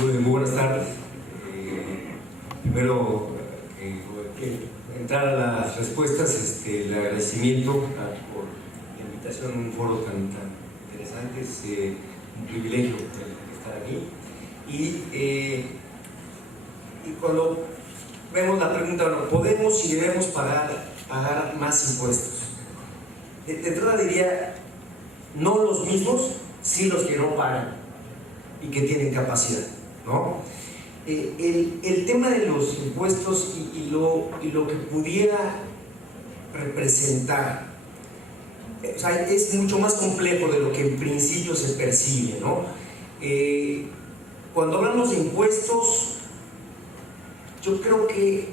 Muy buenas tardes. Primero, entrar a las respuestas, el agradecimiento por la invitación a un foro tan interesante. Es un privilegio estar aquí. Y cuando vemos la pregunta, bueno, ¿podemos y debemos pagar más impuestos? De entrada diría, no los mismos, sí los que no pagan y que tienen capacidad, ¿no? El tema de los impuestos y lo que pudiera representar, o sea, es mucho más complejo de lo que en principio se percibe, ¿no? Cuando hablamos de impuestos, yo creo que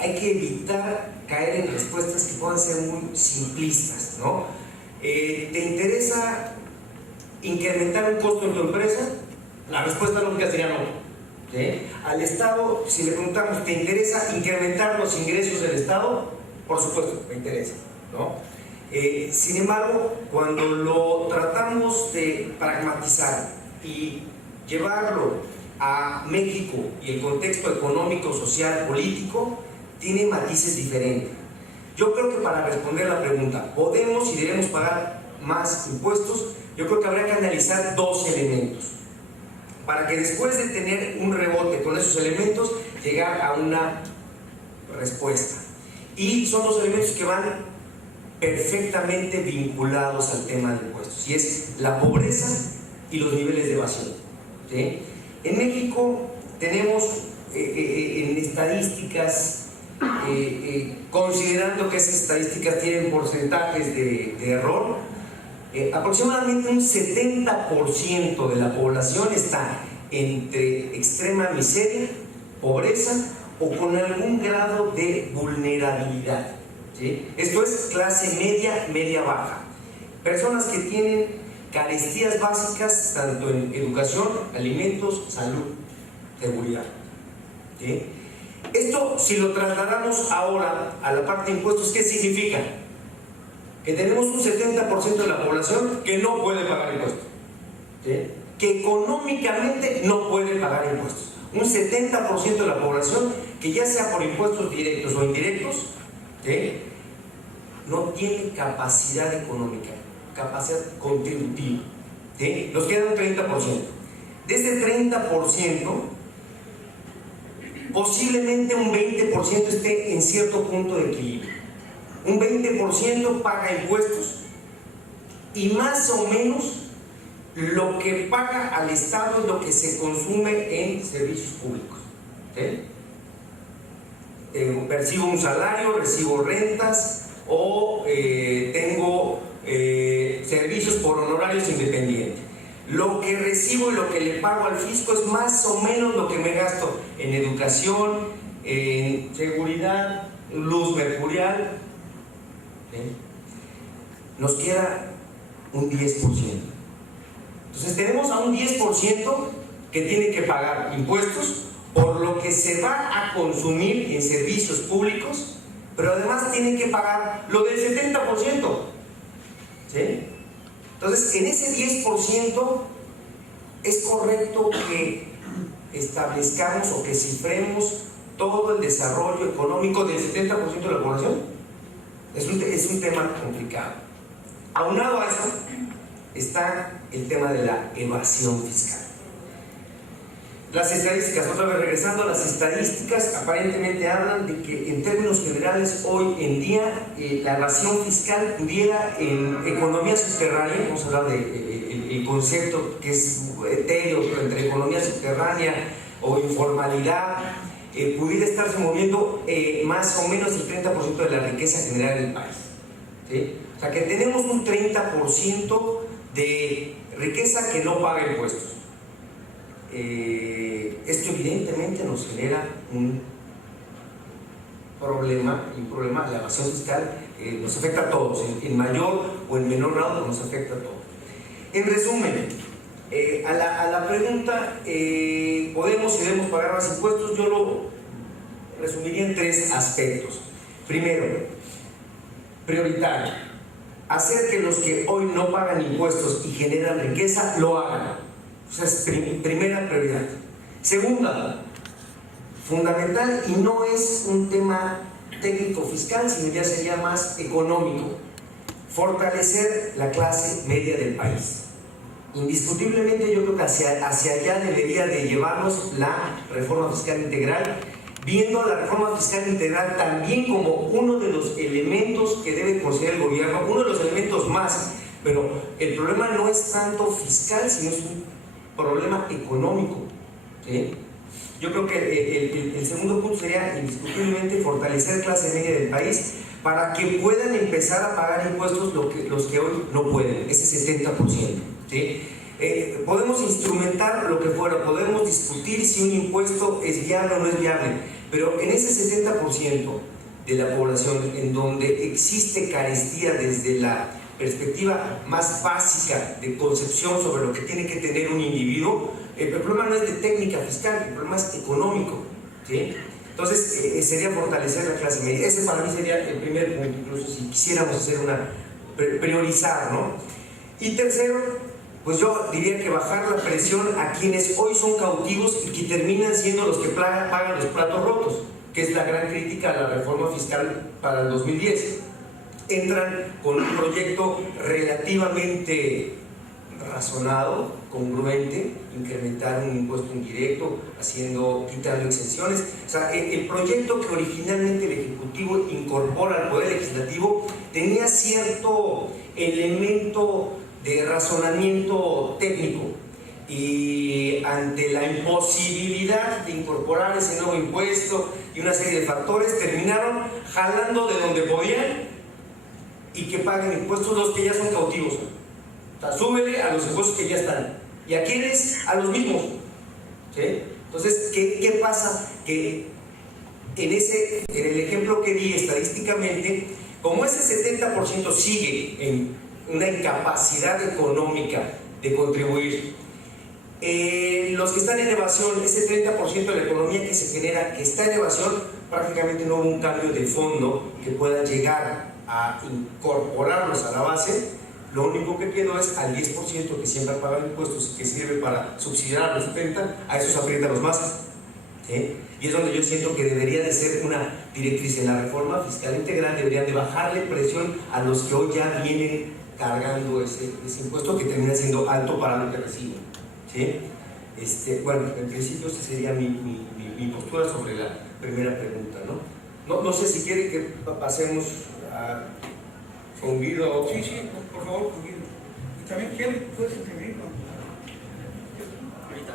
hay que evitar caer en respuestas que puedan ser muy simplistas, ¿no? ¿Te interesa incrementar un costo en tu empresa? La respuesta lógica sería no. ¿Sí? Al Estado, si le preguntamos, ¿te interesa incrementar los ingresos del Estado? Por supuesto, me interesa, ¿no? Sin embargo, cuando lo tratamos de pragmatizar y llevarlo a México y el contexto económico, social, político, tiene matices diferentes. Yo creo que para responder la pregunta, ¿podemos y debemos pagar más impuestos? Yo creo que habría que analizar dos elementos para que después de tener un rebote con esos elementos, llegar a una respuesta. Y son dos elementos que van perfectamente vinculados al tema de impuestos, y es la pobreza y los niveles de evasión. ¿Sí? En México tenemos en estadísticas, considerando que esas estadísticas tienen porcentajes de error, aproximadamente un 70% de la población está entre extrema miseria, pobreza o con algún grado de vulnerabilidad. ¿Sí? Esto es clase media, media-baja. Personas que tienen carestías básicas tanto en educación, alimentos, salud, seguridad. ¿Sí? Esto, si lo trasladamos ahora a la parte de impuestos, ¿qué significa? Que tenemos un 70% de la población que no puede pagar impuestos, ¿sí? Que económicamente no puede pagar impuestos. Un 70% de la población que, ya sea por impuestos directos o indirectos, ¿sí?, no tiene capacidad económica, capacidad contributiva. ¿Sí? Nos queda un 30%. De ese 30%, posiblemente un 20% esté en cierto punto de equilibrio. Un 20% paga impuestos y más o menos lo que paga al Estado es lo que se consume en servicios públicos. ¿Sí? Percibo un salario, recibo rentas o tengo servicios por honorarios independientes. Lo que recibo y lo que le pago al fisco es más o menos lo que me gasto en educación, en seguridad, luz mercurial. ¿Sí? Nos queda un 10%. Entonces tenemos a un 10% que tiene que pagar impuestos por lo que se va a consumir en servicios públicos, pero además tiene que pagar lo del 70%. ¿Sí? Entonces, en ese 10% es correcto que establezcamos o que cifremos todo el desarrollo económico del 70% de la población. Es un tema complicado. Aunado a eso está el tema de la evasión fiscal. Las estadísticas, otra vez regresando a las estadísticas, aparentemente hablan de que en términos generales hoy en día la evasión fiscal pudiera en economía subterránea, vamos a hablar del concepto que es etéreo entre economía subterránea o informalidad, pudiera estarse moviendo más o menos el 30% de la riqueza general del país. ¿Sí? O sea que tenemos un 30% de riqueza que no paga impuestos. Esto evidentemente nos genera un problema, la evasión fiscal nos afecta a todos, en mayor o en menor grado, nos afecta a todos. En resumen, a la pregunta, ¿podemos y debemos pagar más impuestos? Yo lo resumiría en tres aspectos. Primero, prioritario, hacer que los que hoy no pagan impuestos y generan riqueza lo hagan. O sea, es primera prioridad. Segunda, fundamental, y no es un tema técnico fiscal, sino ya sería más económico, fortalecer la clase media del país. Indiscutiblemente yo creo que hacia allá debería de llevarnos la reforma fiscal integral, viendo la reforma fiscal integral también como uno de los elementos que debe considerar el gobierno, uno de los elementos más, pero el problema no es tanto fiscal, sino es un problema económico, ¿sí? Yo creo que el segundo punto sería indiscutiblemente fortalecer clase media del país para que puedan empezar a pagar impuestos los que hoy no pueden, ese 70%. ¿Sí? Podemos instrumentar lo que fuera, podemos discutir si un impuesto es viable o no es viable, pero en ese 70% de la población en donde existe carestía desde la perspectiva más básica de concepción sobre lo que tiene que tener un individuo, el problema no es de técnica fiscal, el problema es económico, ¿sí? Entonces sería fortalecer la clase media. Ese para mí sería el primer punto, incluso si quisiéramos hacer priorizar, ¿no? Y tercero, pues yo diría que bajar la presión a quienes hoy son cautivos y que terminan siendo los que pagan los platos rotos, que es la gran crítica a la reforma fiscal para el 2010. Entran con un proyecto relativamente razonado, congruente, incrementar un impuesto indirecto, quitando exenciones. O sea, el proyecto que originalmente el Ejecutivo incorpora al Poder Legislativo tenía cierto elemento de razonamiento técnico, y ante la imposibilidad de incorporar ese nuevo impuesto y una serie de factores, terminaron jalando de donde podían y que paguen impuestos los que ya son cautivos. O sea, súbele a los impuestos que ya están. ¿Y a quiénes? A los mismos. ¿Sí? Entonces, ¿qué pasa? Que en el ejemplo que di estadísticamente, como ese 70% sigue en una incapacidad económica de contribuir, los que están en evasión, ese 30% de la economía que se genera, que está en evasión, prácticamente no hubo un cambio de fondo que pueda llegar a incorporarlos a la base. Lo único que quedó es al 10% que siempre pagan impuestos y que sirve para subsidiar a los 70%, a esos aprietan los más. ¿Sí? Y es donde yo siento que debería de ser una directriz en la reforma fiscal integral, deberían de bajarle presión a los que hoy ya vienen cargando ese impuesto que termina siendo alto para lo que reciben. ¿Sí? Bueno, en principio esta sería mi postura sobre la primera pregunta, ¿no? No sé si quiere que pasemos a... ¿Con Guido? Sí, por favor, con Guido. Y también, ¿quién puede imprimir?